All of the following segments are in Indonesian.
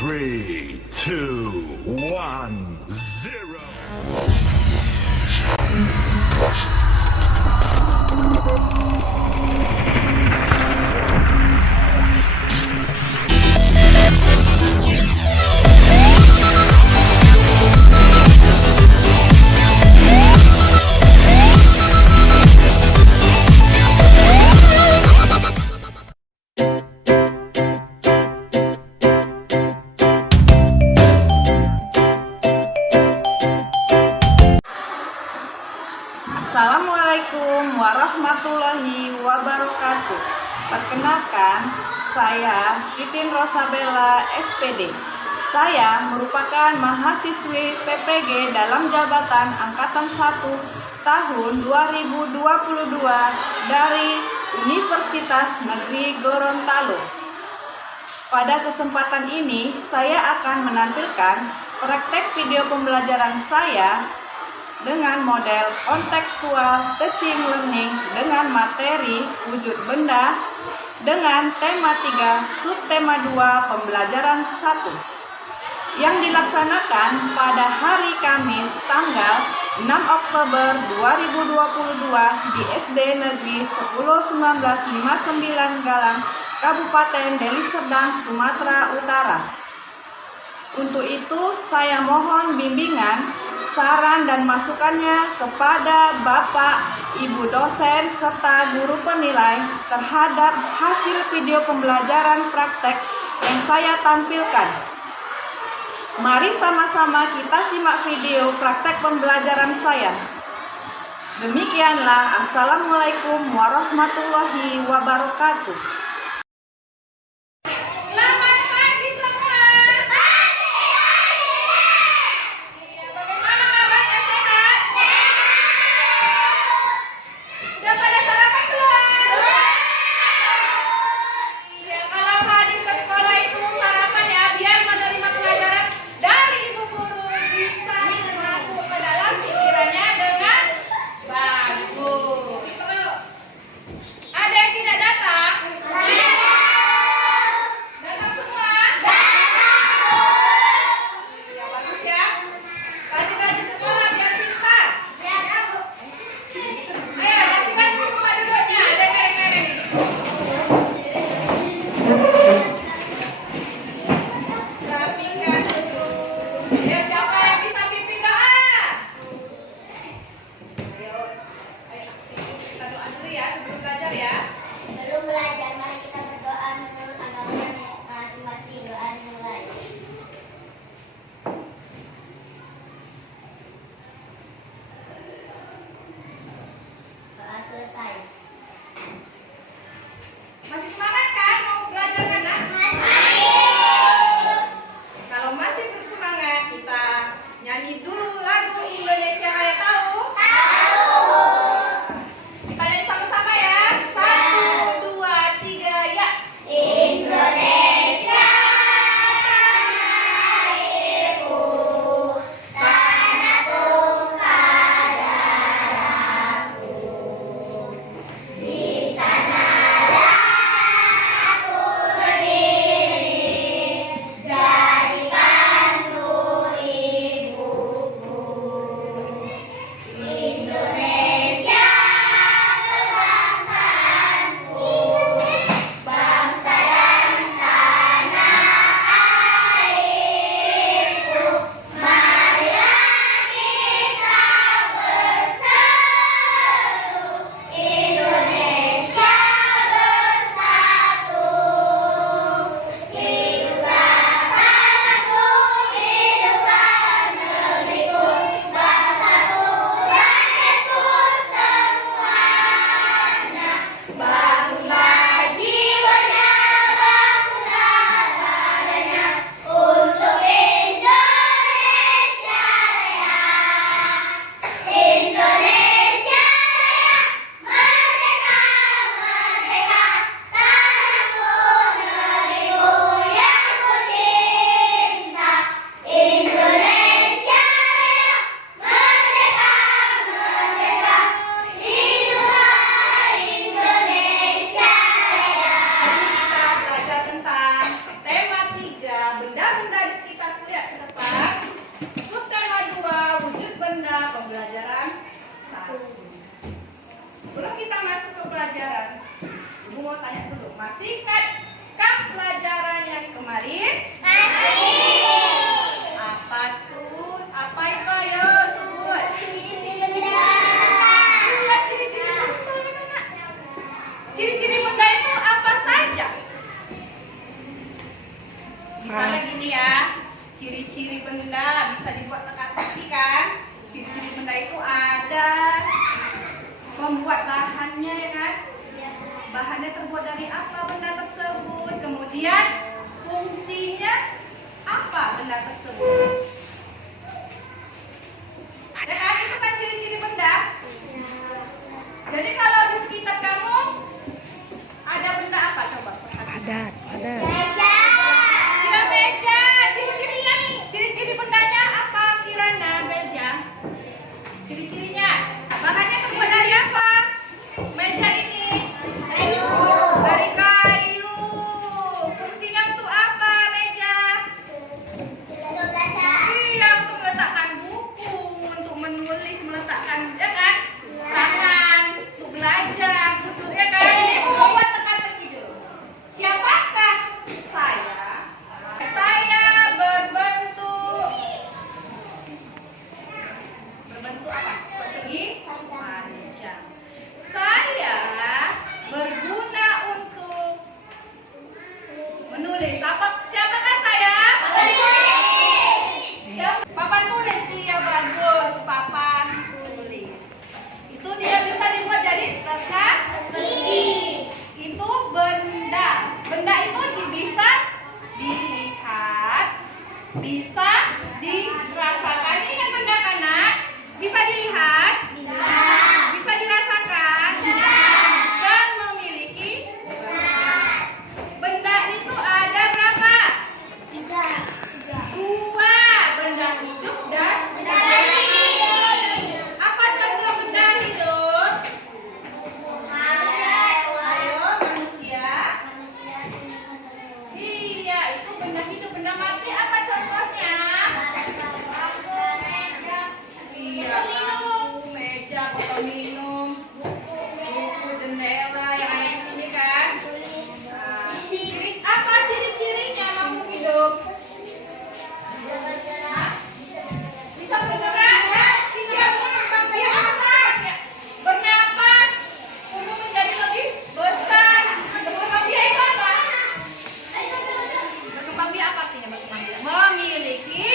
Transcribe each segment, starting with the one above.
3, 2, 1, 0. Assalamualaikum warahmatullahi wabarakatuh. Perkenalkan, saya Titin Rosabella SPD. Saya merupakan mahasiswi PPG dalam jabatan Angkatan 1 tahun 2022 dari Universitas Negeri Gorontalo. Pada kesempatan ini, saya akan menampilkan praktek video pembelajaran saya dengan model kontekstual teaching learning dengan materi wujud benda dengan tema 3 subtema 2 pembelajaran 1 yang dilaksanakan pada hari Kamis tanggal 6 Oktober 2022 di SD Negeri 10.1959 Galang, Kabupaten Deli Serdang, Sumatera Utara. Untuk itu, saya mohon bimbingan, saran dan masukannya kepada Bapak, Ibu dosen, serta guru penilai terhadap hasil video pembelajaran praktek yang saya tampilkan. Mari sama-sama kita simak video praktek pembelajaran saya. Demikianlah, Assalamualaikum warahmatullahi wabarakatuh. Ada yang tidak datang? Masih ingatkah pelajaran yang kemarin? Apa tuh? Apa itu? Ayo sebut. Lihat ciri-ciri benda ya kan? Ciri-ciri benda itu apa saja? Misalnya gini ya, ciri-ciri benda bisa dibuat teka-teki kan? Ciri-ciri benda itu ada membuat bahannya ya kan? Bahannya terbuat dari apa benda tersebut? Kemudian fungsinya apa benda tersebut? Ya kan? Itu kan ciri-ciri benda. Jadi kalau di sekitar kamu ada benda apa? Coba perhatikan. Ada. Kira meja. Ciri-cirinya, ciri-ciri bendanya apa kiranya meja? Ciri-cirinya, bahannya terbuat dari apa? Meja ini dari kayu. Fungsinya untuk apa meja? Iya, untuk meletakkan buku, untuk menulis, meletakkan, ya kan? Tangan, untuk belajar, untuk, ya kan? Ini membuat teka-teki dulu. Siapakah saya? Saya berbentuk apa? Persegi panjang. Saya berguna untuk menulis. Siapakah saya? Papan tulis. Dia bagus. Papan tulis. Itu dia bisa dibuat jadi teka-teki. Itu benda. Benda itu bisa dilihat, bisa dirasakan. Ini kan benda kan, Nak? Bisa dilihat, bisa dirasakan, dan memiliki benda itu ada berapa? Dua, benda hidup dan benda mati. Apa contoh benda hidup? Ayo, manusia. Iya, itu benda hidup. Benda mati apa contohnya? Iya, lampu, meja, botol minum, buku, jendela yang ada di sini kan. Nah, apa ciri-cirinya makhluk hidup? Hah? Bisa bergerak, ya? Dia berkembang biak atas, ya? Bernapas, tumbuh menjadi lebih besar. Berkembang biak itu apa? Berkembang biak apa artinya berkembang biak? Memiliki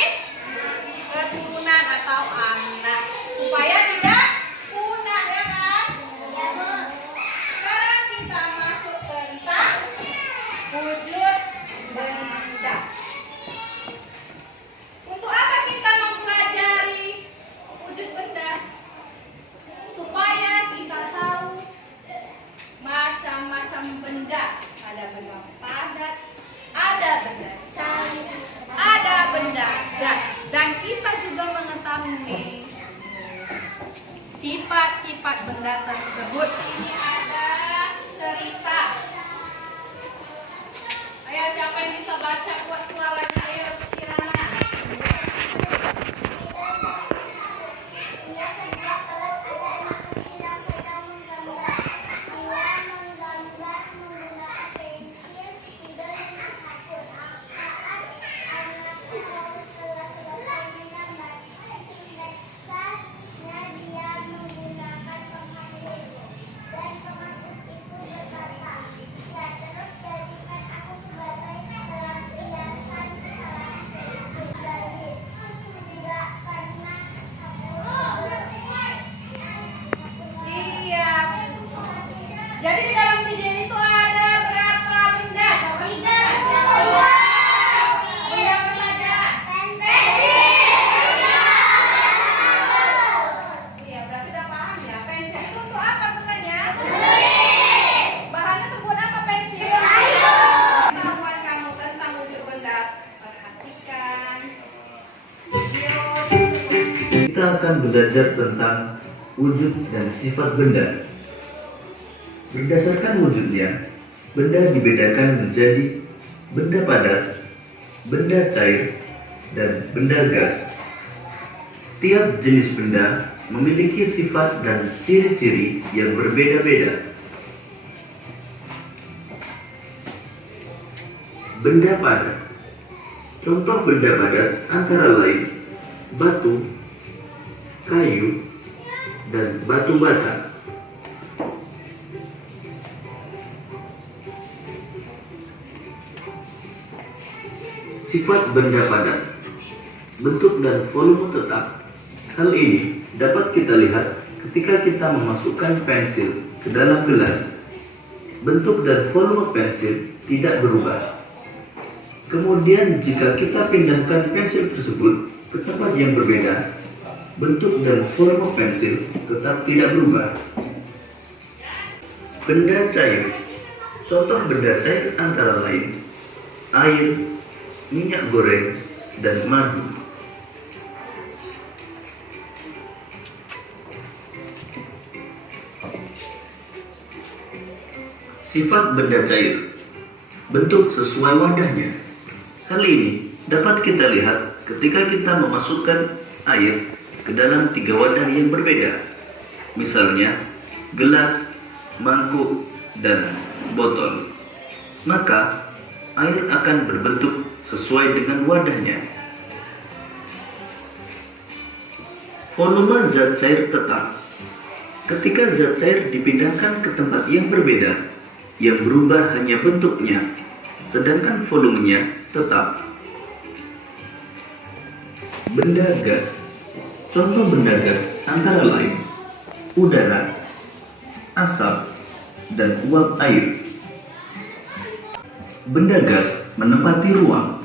keturunan atau anak supaya tidak punah ya kan? Sekarang kita masuk tentang wujud benda. Untuk apa kita mempelajari wujud benda? Supaya kita tahu macam-macam benda. Ada benda padat, ada benda cair, ada benda gas. Dan kita juga mengetahui sifat-sifat benda tersebut. Ini ada cerita. Ayo, siapa yang bisa baca buat suaranya? Ayo, Kirana. Jadi di dalam video itu ada berapa benda? Benda apa saja? Iya, berarti udah paham ya. Pensil itu untuk apa bendanya? Bahannya terbuat apa pensil? Pengetahuan kamu tentang wujud benda. Perhatikan video tersebut. Kita akan belajar tentang wujud dan sifat benda. Berdasarkan wujudnya, benda dibedakan menjadi benda padat, benda cair, dan benda gas. Tiap jenis benda memiliki sifat dan ciri-ciri yang berbeda-beda. Benda padat. Contoh benda padat antara lain batu, kayu, dan batu bata. Sifat benda padat. Bentuk dan volume tetap. Hal ini dapat kita lihat ketika kita memasukkan pensil ke dalam gelas. Bentuk dan volume pensil tidak berubah. Kemudian jika kita pindahkan pensil tersebut ke tempat yang berbeda, bentuk dan volume pensil tetap tidak berubah. Benda cair. Contoh benda cair antara lain air, minyak goreng, dan madu. Sifat benda cair. Bentuk sesuai wadahnya. Hal ini dapat kita lihat ketika kita memasukkan air ke dalam 3 wadah yang berbeda. Misalnya, gelas, mangkuk, dan botol. Maka, air akan berbentuk sesuai dengan wadahnya. Volume zat cair tetap. Ketika zat cair dipindahkan ke tempat yang berbeda, yang berubah hanya bentuknya, sedangkan volumenya tetap. Benda gas. Contoh benda gas antara lain udara, asap, dan uap air. Benda gas menempati ruang.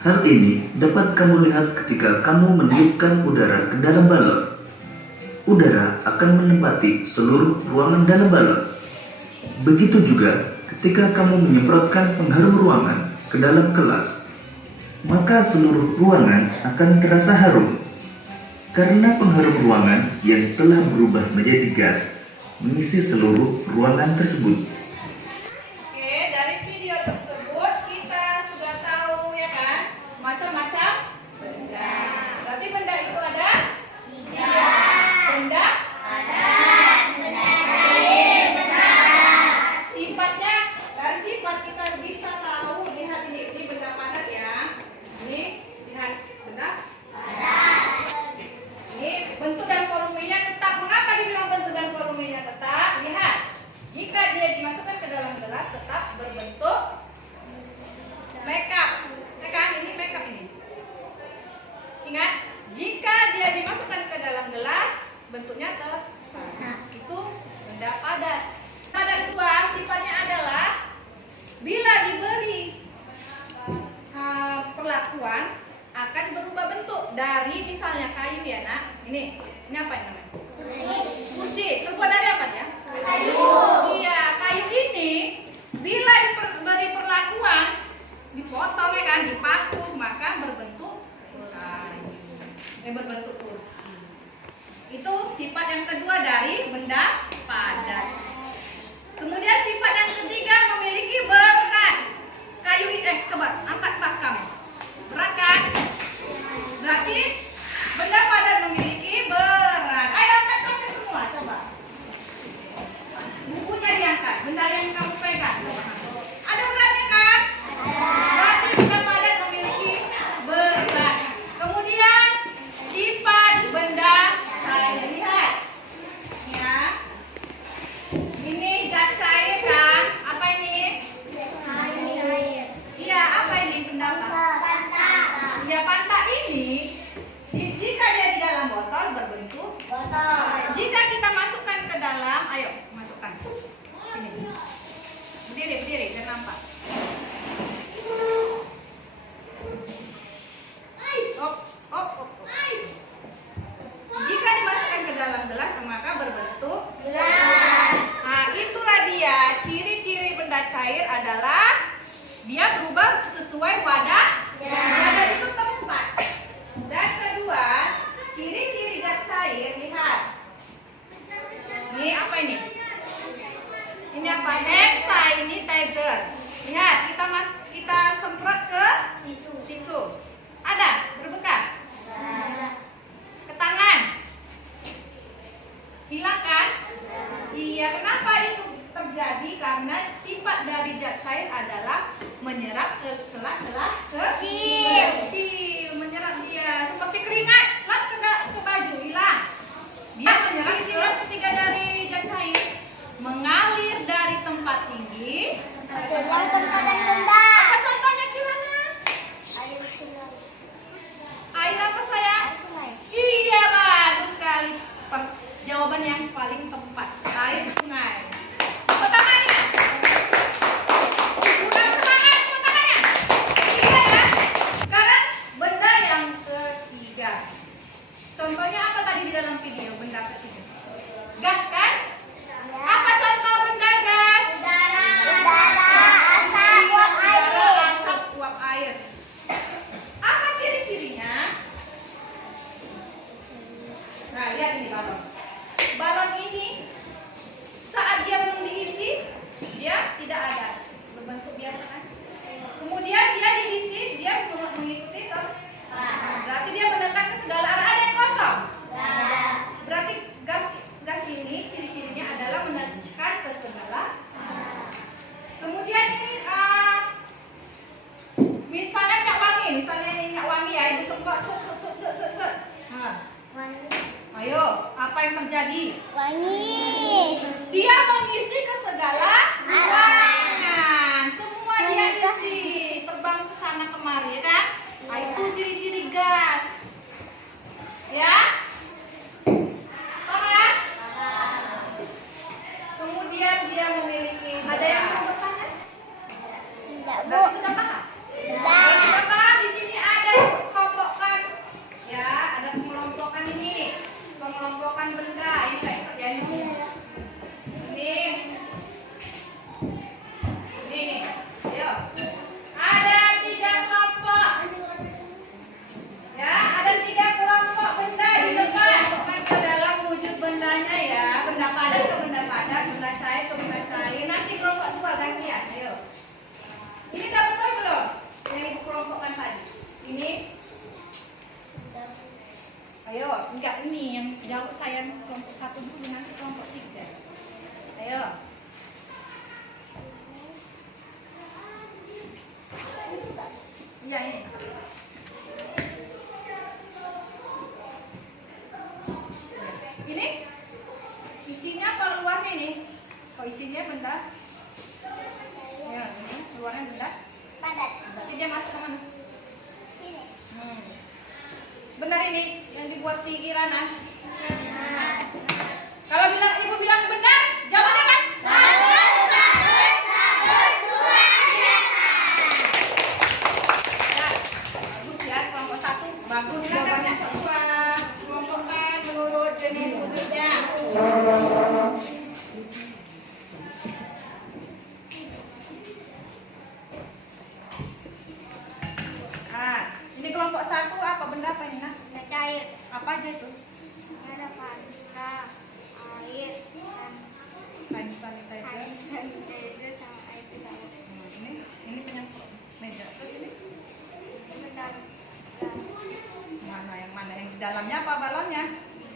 Hal ini dapat kamu lihat ketika kamu meniupkan udara ke dalam balon. Udara akan menempati seluruh ruangan dalam balon. Begitu juga ketika kamu menyemprotkan pengharum ruangan ke dalam kelas, maka seluruh ruangan akan terasa harum. Karena pengharum ruangan yang telah berubah menjadi gas mengisi seluruh ruangan tersebut. Oke, dari video tersebut kita sudah tahu ya kan, macam-macam benda. Berarti benda itu ada? Tiga. Benda? Ada. Benda cair, benda gas. Sifatnya, dari sifat kita bisa tahu, lihat ini benda padat ya. Ini, lihat benda padat. Ini bentuk dan volumenya tetap. Mengapa dibilang bentuk dan volumenya tetap? Lihat, jika dia dimasukkan ke dalam gelas tetap berbentuk makeup. Ya kan? Ini makeup ini. Ingat, jika dia dimasukkan ke dalam gelas bentuknya tetap. Itu benda padat. Padat dua sifatnya adalah bila diberi perlakuan akan berubah bentuk dari misalnya kayu ya nak. Ini apa yang namanya? Kursi. Terbuat dari apa ya? Kayu. Iya, kayu ini bila diberi perlakuan, dipotong ya kan, dipaku, maka berbentuk kayu. Berbentuk kursi. Itu sifat yang kedua dari benda padat. Kemudian sifat yang ketiga memiliki berat. Kayu coba angkat tas kamu. Berat kan? Berarti benda padat memiliki berat. Ayo angkat tasnya semua, coba. Bukunya diangkat, benda yang kamu pegang. Coba. Ada beratnya kan? Berarti benda padat memiliki berat. Kemudian sifat benda cair. Lihat. Ya. Ini zat cair kan? Apa ini? Iya, apa ini benda apa? Ya, pantak ini jika dia di dalam botol berbentuk botol. Jika kita masukkan ke dalam, ayo masukkan. Ini. Berdiri biar nampak. Op. Jika dimasukkan ke dalam gelas maka berbentuk gelas. Nah, itulah dia ciri-ciri benda cair adalah dia berubah sesuai wadah dan itu tempat. Dan kedua, ciri-ciri zat cair, lihat. Ini apa ini? Ini apa? Hand sanitizer. Air apa sayang? Iya, bagus sekali. Jawaban yang paling tepat. Air sungai. Tepuk tangannya. Kurang semangat, tepuk tangannya. Iya ya. Sekarang benda yang ketiga. Contohnya apa tadi di dalam video benda ketiga? Gas kan? Apa contoh benda gas? Asap, uap air. Apa ciri-cirinya? Nah, lihat ini balon. Balon ini saat dia belum diisi, dia tidak ada berbentuk biasa kan? Kemudian dia diisi, dia mengikuti berarti dia mendekat ke segala arah. Ada yang kosong? Berarti gas ini ciri-cirinya adalah mendekat ke segala arah. Kemudian ini misalnya minyak wangi ya, disemprot set. Nah, ayo, apa yang terjadi? Dia mengisi ke segala ruangan. Semua dia isi, terbang ke sana kemari, ya kan? Nah, itu ciri-ciri gas. Ya? Paham? Kemudian dia memiliki. Ada yang mau bertanya? Berarti sudah paham? Sudah paham? Di sini ada kelompokkan. Ya, ada pengelompokan ini. Pengelompokan benda. Ini kayak terjadi ini. Ini. Ayo. Ada 3 kelompok. Ya, ada 3 kelompok benda di depan. Ke dalam wujud bendanya ya. Benda padat ke benda padat, benda cair ke benda cair. Nanti kelompok 2 gantian. Ayo. Ini udah betul belum? Yang ibu kelompokkan tadi. Ini. Ayo, enggak ini yang jawab saya kelompok 1 dulu, nanti kelompok 3. Ayo. Iya ini. Ini isinya apa luarnya ini? Oh, isinya benda. Ya, ini luarnya benda. Berarti dia masuk ke mana? Sini. Benar ini yang dibuat si Kirana. Kalau ibu bilang benar, jawabnya kan? Bagus ya, kelompok 1 bagus jawabannya semua. Kelompokkan menurut jenis wujudnya. Nah, ini kelompok 1 apa benda apa ini? Cair. Apa aja itu? Ada pasta, air, Hand sanitizer. sanitizer sama air tawar. Ini penyemprot meja. Terus ini Bentar. mana yang di dalamnya apa balonnya?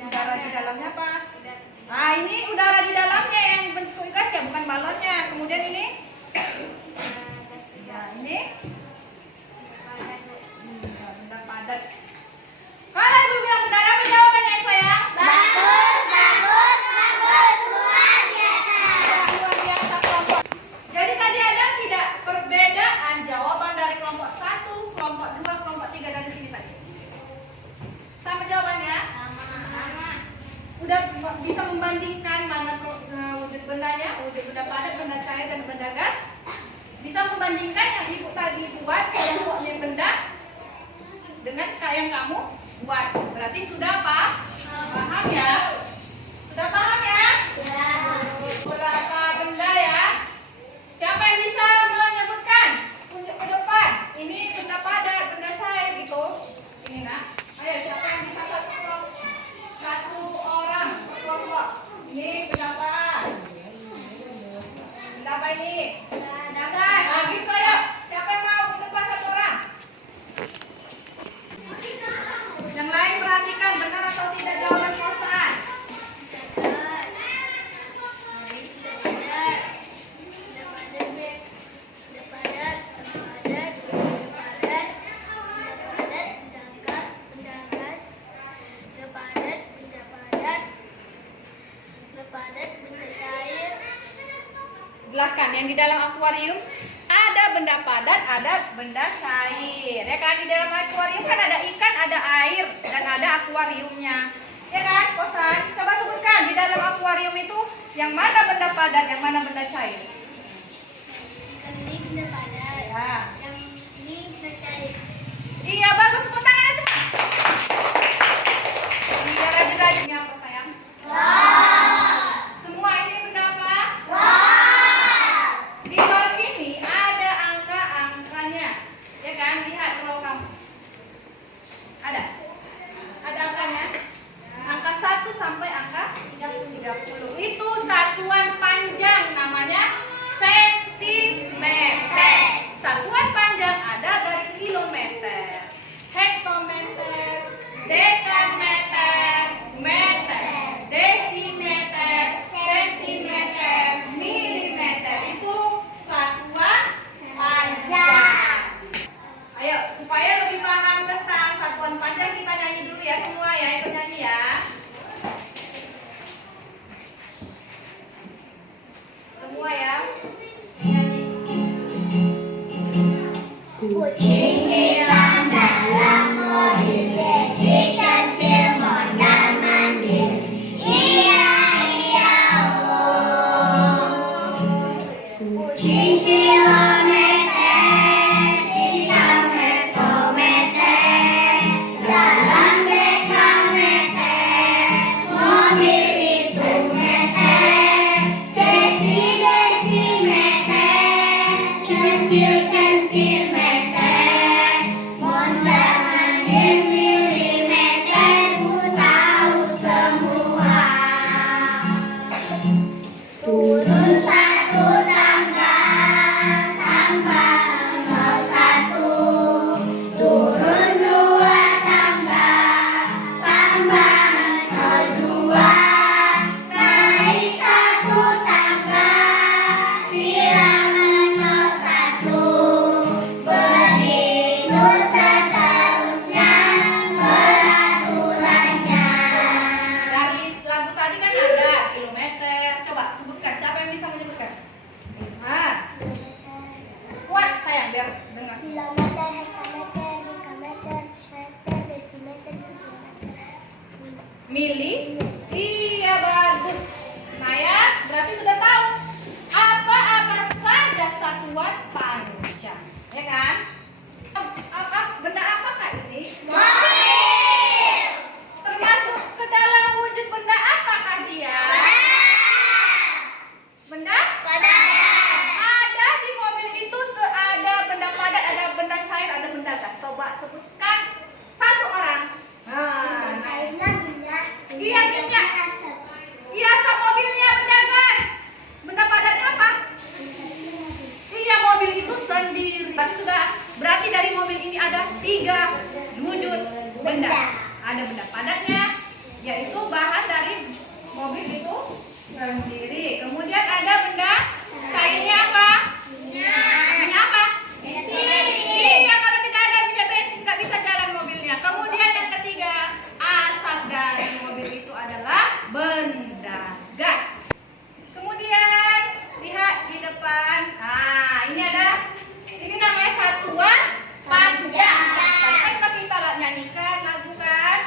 Udara di dalamnya apa? Udah. Nah, ini udara di dalamnya yang bentuk gas ya, bukan balonnya. Kemudian ini? Ya, ini benda padat. Kalau ibu bilang udara, apa jawabannya sayang? Luar biasa kelompok. Jadi tadi ada tidak perbedaan jawaban dari kelompok 1, kelompok 2, kelompok 3 dari sini tadi? Sama jawabannya? Udah bisa membandingkan mana wujud bendanya, wujud benda padat, benda cair, dan benda gas? Bisa membandingkan yang ibu tadi buat kelompoknya benda dengan yang kamu buat. Berarti sudah paham ya? Sudah paham ya? Berapa benda ya? Siapa yang bisa menyebutkan? Tunjuk ke depan. Ini benda padat, benda cair gitu. Ini nak. Ayo, siapa yang bisa satu orang per kelompok? Ini benda apa? Benda apa ini? Nah, gitu ayo. Siapa yang mau ke depan 1 orang? Yang lain perhatikan benar atau tidak jawaban perusahaan. Jelaskan yang di dalam akuarium ada ada benda padat, ada benda cair. Ya kan, di dalam akuarium kan ada ikan, ada air, dan ada akuariumnya. Ya kan, Kosan? Coba sebutkan di dalam akuarium itu yang mana benda padat, yang mana benda cair. Ini benda padat. Ya. Yang ini benda cair. Iya, bagus, tepuk tangannya semua. Iya, rajin-rajinnya apa sayang? Semua ini benda apa? Di bawah ini ada angka-angkanya. Ya kan? Lihat kalau kamu. Ada angkanya. Angka 1 sampai angka 30. Itu satuan panjang namanya sentimeter. Satuan panjang ada dari kilometer, hektometer, dekameter, meter, desimeter, sentimeter, milimeter. Itu satuan panjang. Ayo, supaya lebih paham tentang satuan panjang, kita nyanyi dulu ya semua ya, ikut nyanyi ya. Semua ya. Nyanyi. Kucing hilang dalam mobil, Desi cantik mondar mandir. Iya iya oh. Kucing kilometer, hilang hektometer, dalam dekameter, mobil itu meter, Desi desimeter, centil sentimeter, mondar mandir milimeter, ku tahu semua. Turun satu tangga, tambah 01. Turun dua tangga, tambah 02. Naik satu tangga, hilang 01. Begitu seterusnya peraturannya. Dari lagu tadi kan ada kilometer. Coba sebutkan, siapa yang bisa menyebutkan? Kuat sayang biar dengar. Kilometer, hektometer, dekameter, meter, desimeter, sentimeter. Mili? Iya, bagus. Nah ya, berarti sudah tahu apa-apa saja satuan panjang. Ya kan? Benda apakah ini? Mobil. Termasuk ke dalam wujud benda apakah dia? Benda? Ada di mobil itu ada benda padat, ada benda cair, ada benda gas. Coba sebutkan satu orang. Nah, Cairnya minyak. Iya, minyak. Asap. hiasa mobilnya benda gas. Benda padatnya apa? Iya, mobil itu sendiri. Berarti dari mobil ini ada 3 wujud benda. Ada benda padatnya, yaitu bahan dari mobil itu sendiri. Kemudian ada benda cairnya apa? Minyak apa? Iya, kalau tidak ada minyak bensin nggak bisa jalan mobilnya. Kemudian yang ketiga, asap dari mobil itu adalah benda gas. Kemudian lihat di depan. Ini ada. Ini namanya satuan panjang. Kan kita nyanyikan lagu kan.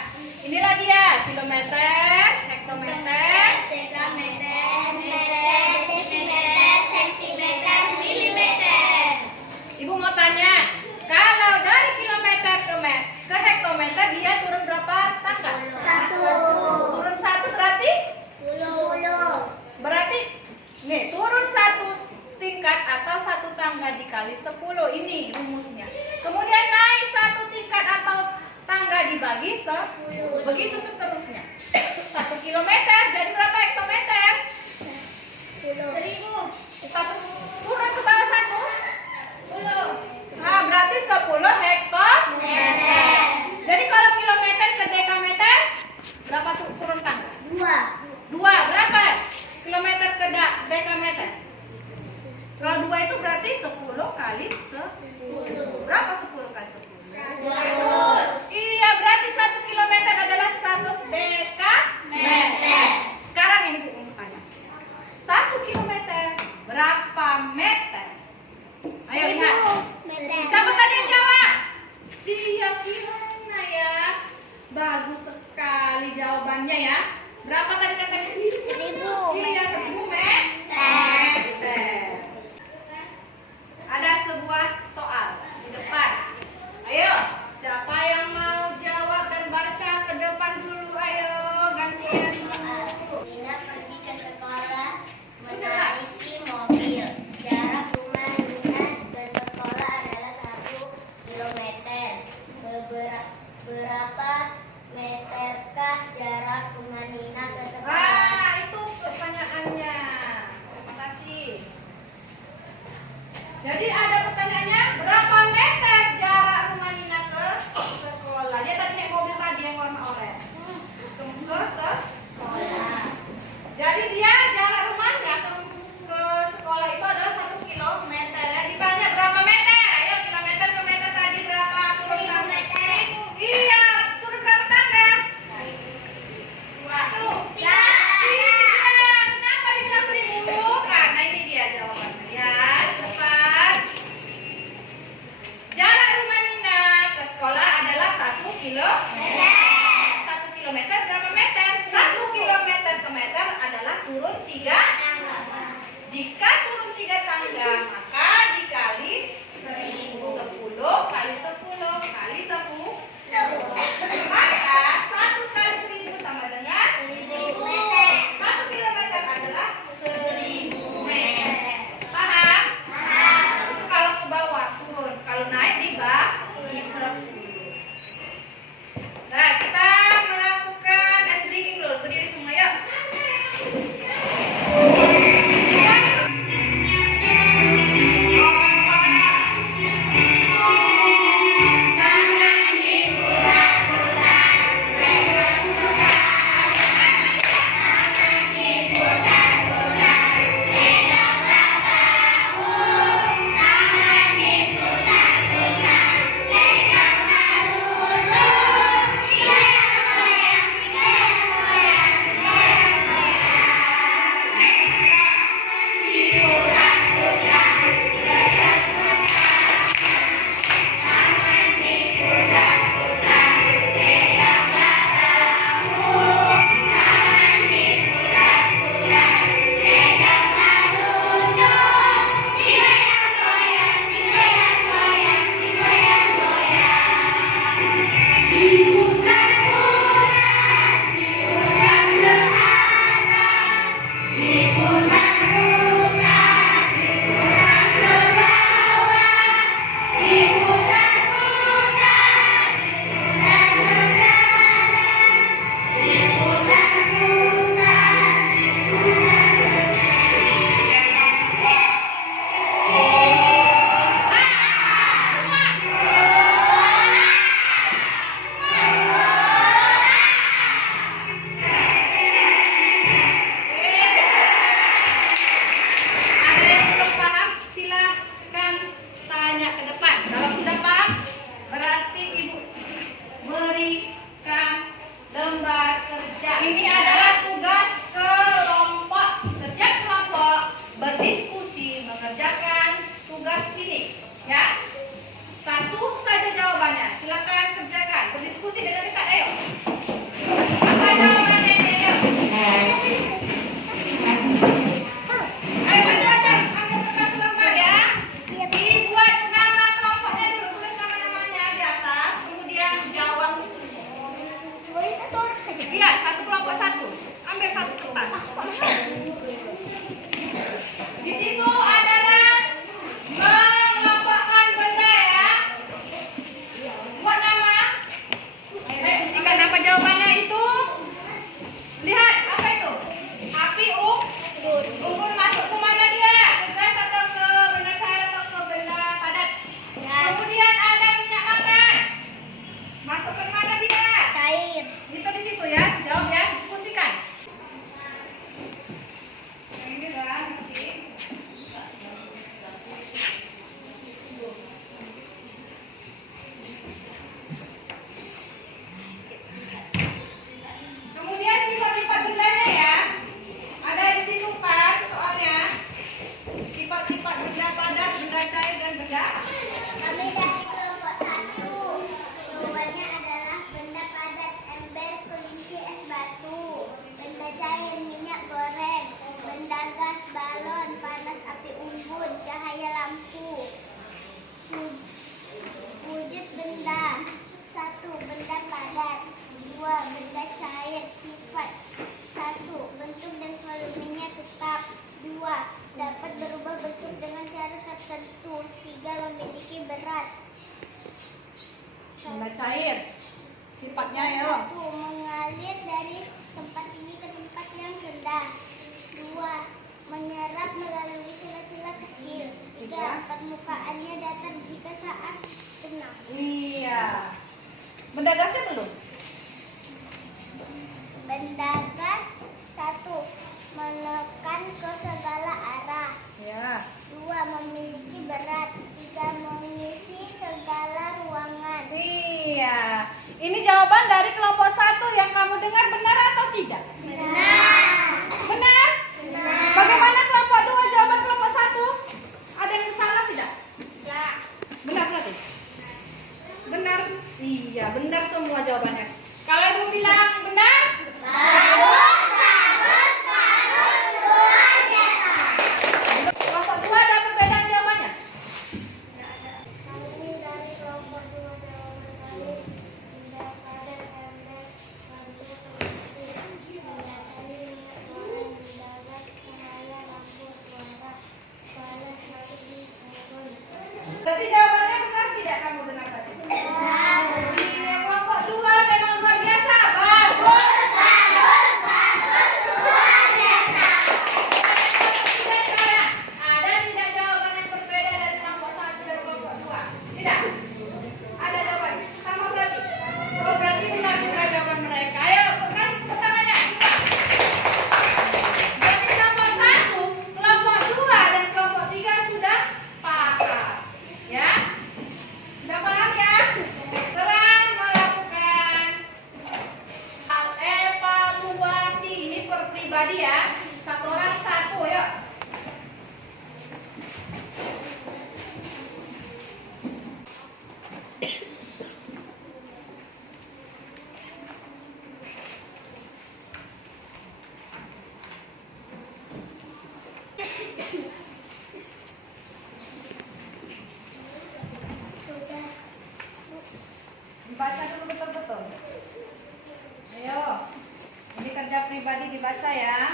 Inilah dia, kilometer, hektometer, Dekameter, meter, desimeter, sentimeter, milimeter. Ibu mau tanya, kalau dari kilometer ke hektometer dia turun berapa tangga? 1. Turun 1 berarti? 10. Berarti nih turun 1 tingkat atau 1 tangga dikali 10. Ini rumusnya. Kemudian naik 1 tingkat atau tangga dibagi 10. Begitu seterusnya. 1 kilometer jadi berapa hektometer? 10. 1 turun ke bawah 1. 10. Nah, berarti 10 hektometer. Jadi kalau kilometer ke dekameter berapa turun tangga? 2. 2. Berapa kilometer ke dekameter? Kalau 2 itu berarti 10 kali 10. Berapa 10 kali 10? 100. Iya, berarti 1 kilometer adalah 100 dekameter. Sekarang ini Bu mau tanya. 1 kilometer berapa meter? Ayo lihat. gimana ya? Bagus sekali jawabannya ya. Berapa tadi katanya? 1000 Iya, 1000 meter. Ada sebuah soal di depan. Ayo, siapa yang mau jawab dan baca ke depan dulu? Ayo, gantian. Nina pergi ke sekolah menaiki mobil. Jarak rumah Nina ke sekolah adalah 1 kilometer. Berapa meterkah jarak rumah Nina ke sekolah? Itu pertanyaannya. Terima kasih. Jadi ada pertanyaannya, berapa meter jarak rumah Nina ke sekolah? Dia tadi naik mobil tadi yang warna oranye. Ke sekolah. Jadi dia jarak rumahnya ke sekolah itu adalah 1 kilometer. Ya, ditanya berapa meter? Ayo, kilometer ke meter tadi berapa? Kilometer. Iya, turun berapa tangga? 1. Iya, kenapa dibilang 1000? Karena ini dia jawabannya ya. Cepat. Jarak rumah Nina ke sekolah adalah 1 kilometer. 1 kilometer berapa meter? 1 kilometer ke meter adalah turun 3. Jika turun 3 tangga, maka dikali 10 kali 10 kali 10. Maka 1 kali 1000 sama dengan 1 kilometer adalah 1000 meter. Paham? Itu kalau ke bawah turun, kalau naik di bawah 10. Nah, kita melakukan ice breaking dulu. Berdiri semua yuk. Iya, satu kelompok satu. Sifatnya ya. 1. Mengalir dari tempat tinggi ke tempat yang rendah. 2. Menyerap melalui sela-sela kecil. 3. Permukaannya datar jika saat tenang. Iya. Benda gasnya belum? Benda gas 1. Menekan ke segala arah. Ya. 2. Memiliki berat. 3. Mengisi segala ruangan. Iya. Ini jawaban dari kelompok 1 yang kamu dengar benar atau tidak? Benar. Benar? Bagaimana kelompok 2 jawaban kelompok 1? Ada yang salah tidak? Benar. Benar berarti? Benar? Iya, benar semua jawabannya. Kalau ibu bilang benar? Kelompok 2 ada perbedaan jawabannya? Kami dari kelompok 2 jawaban kami tidak pada pendek lampu seperti mendatangi minyak goreng mendadak cahaya lampu suara panas masuk di handphone. Berarti jawabannya benar tidak kamu dengar tadi? Iya, kelompok 2 memang luar biasa. Bagus. Ada tidak jawaban yang berbeda dari kelompok 1 dan kelompok 2? Tidak? Ada jawaban? Sama berarti? Oh, berarti benar juga jawaban mereka. Ayo, kasih tepuk tangannya. Berarti kelompok 1, kelompok 2, dan kelompok 3 sudah paham. Ya? Sudah paham ya? Setelah melakukan evaluasi, ini per pribadi ya. Satu orang satu, yuk. Sudah. Dibaca dulu betul-betul. Ayo. Ini kerja pribadi dibaca ya.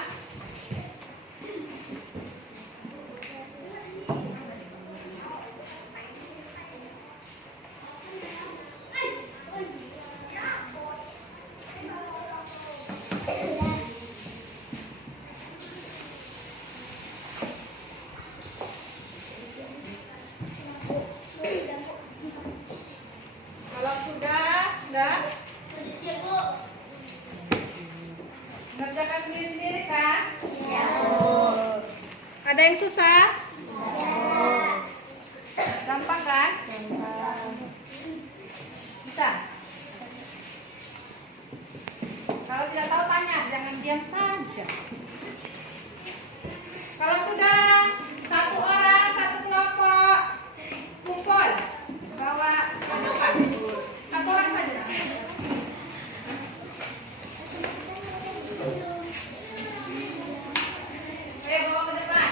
Kalau sudah mengerjakan sendiri-sendiri kan? Ya. Ada yang susah? Gampang kan? Bisa? Kalau tidak tahu tanya, jangan diam saja. Kalau sudah satu orang, satu kelompok, kumpul, bawa ke depan. Satu orang saja. Ayo bawa ke depan.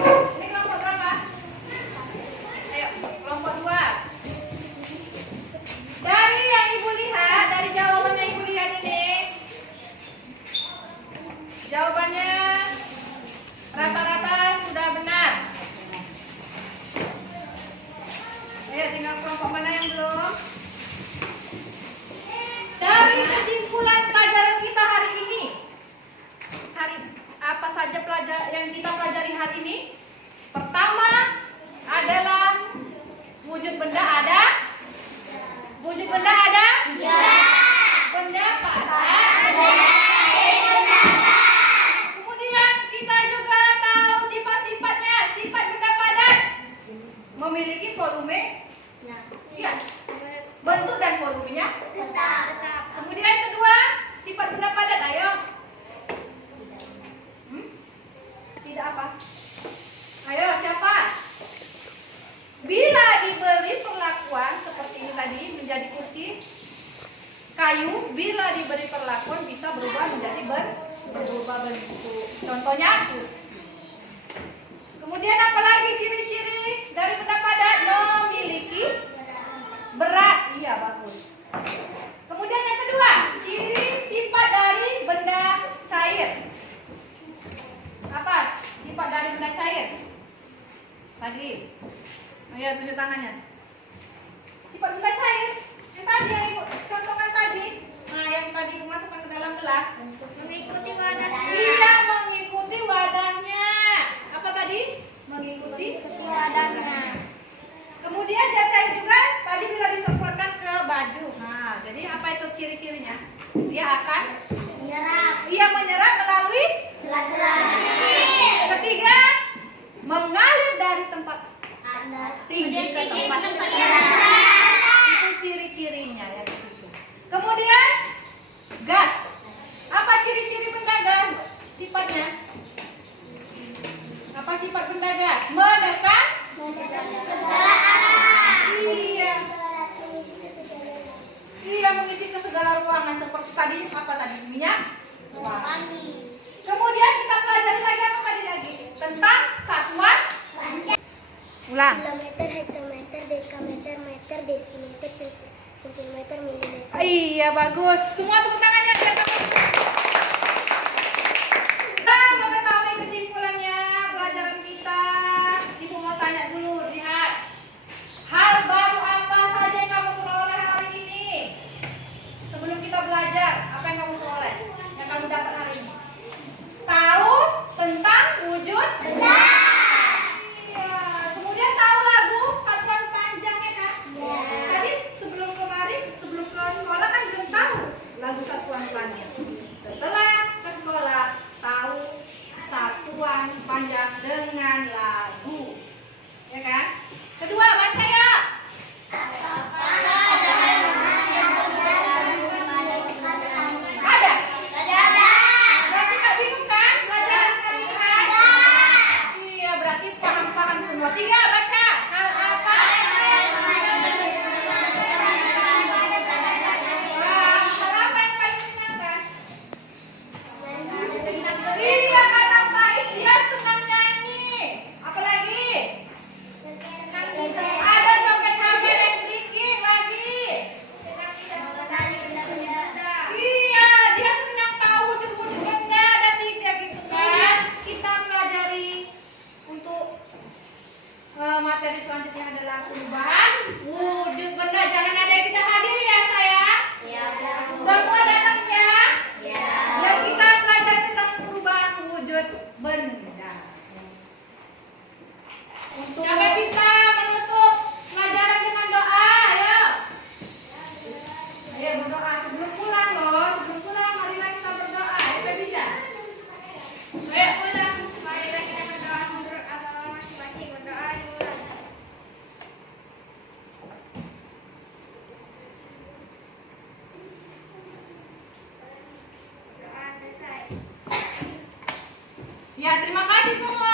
Ini kelompok berapa? Ayo, kelompok 2. Dari yang ibu lihat, dari jawaban yang ibu lihat ini, jawabannya rata-rata sudah benar. Ayo, tinggal kelompok mana yang belum? Dari kesimpulan pelajaran kita hari ini, apa saja yang kita pelajari hari ini? Pertama adalah wujud benda ada. Wujud benda ada? Ya. Benda padat? Kemudian kita juga tahu sifat-sifatnya. Sifat benda padat memiliki volume. Ya. Bentuk dan volumenya. Tetap. Kemudian kedua, sifat benda padat. Ayo. Tidak apa? Ayo, siapa? Bila diberi perlakuan seperti ini tadi, menjadi kursi kayu, bila diberi perlakuan bisa berubah menjadi berubah bentuk. Contohnya kursi. Kemudian apalagi ciri-ciri dari benda padat? Memiliki berat. Iya, bagus. Kemudian yang kedua, ciri sifat dari benda cair. Apa? lagi. Ayo tunjuk tangannya. Sifat benda cair. Yang tadi yang ibu contohkan tadi. Nah, yang tadi dimasukkan ke dalam gelas. Mengikuti wadahnya. Iya, mengikuti wadahnya. Apa tadi? Mengikuti wadahnya. Kemudian dia cair juga tadi bila disemprotkan ke baju. Nah, jadi apa itu ciri-cirinya? Dia akan Menyerap. ia menyerap melalui ketiga, mengalir dari tempat tinggi ke tempat rendah. Itu ciri-cirinya ya begitu. Kemudian gas. Apa ciri-ciri benda gas? Sifatnya? Apa sifat benda gas? Menekan Segala arah. Iya. Iya, mengisi ke segala ruangan seperti tadi apa tadi? Minyak wangi. Kemudian kita pelajari lagi apa tadi lagi? Tentang satuan. Ulang. Kilometer, hektometer, dekameter, meter, desimeter, sentimeter, milimeter. Iya, bagus. Semua tepuk tangannya. Kita mengetahui kesimpulannya pelajaran kita. Ibu mau tanya dulu, lihat. Hal baru apa saja yang kamu peroleh hari ini? Sebelum kita belajar, apa yang kamu peroleh? Yang kamu dapat hari ini? Tahu tentang wujud benda. Iya. Kemudian tahu lagu satuan panjang ya kan? Ya. Tadi sebelum kemarin, sebelum ke sekolah kan belum tahu lagu satuan panjang. Setelah ke sekolah, tahu satuan panjang dengan lagu. Ya kan? Kedua, baca ya. Ada? Berarti nggak bingung kan? Pelajaran kali ini kan? Iya, berarti paham-paham semua. Tiga, baca. Hal apa? Wah, hal apa yang paling menyenangkan? Iya, karena Faiz dia senang nyanyi. Apalagi? Ada joget-joget yang sedikit lagi. Iya, dia senang tahu wujud-wujud benda ada tiga gitu kan. Kita pelajari untuk materi selanjutnya adalah perubahan wujud benda. Jangan ada yang bisa hadir ya sayang. Semua datang ya. Yang kita pelajari tentang perubahan wujud benda. Untuk siapa bisa menutup pelajaran dengan doa, ayo. Ayo berdoa sebelum pulang loh. Sebelum pulang marilah kita berdoa. Ayo bisa. Ayo. Marilah kita berdoa menurut agama masing-masing. Berdoa dimulai. Berdoa selesai. Ya, terima kasih semua.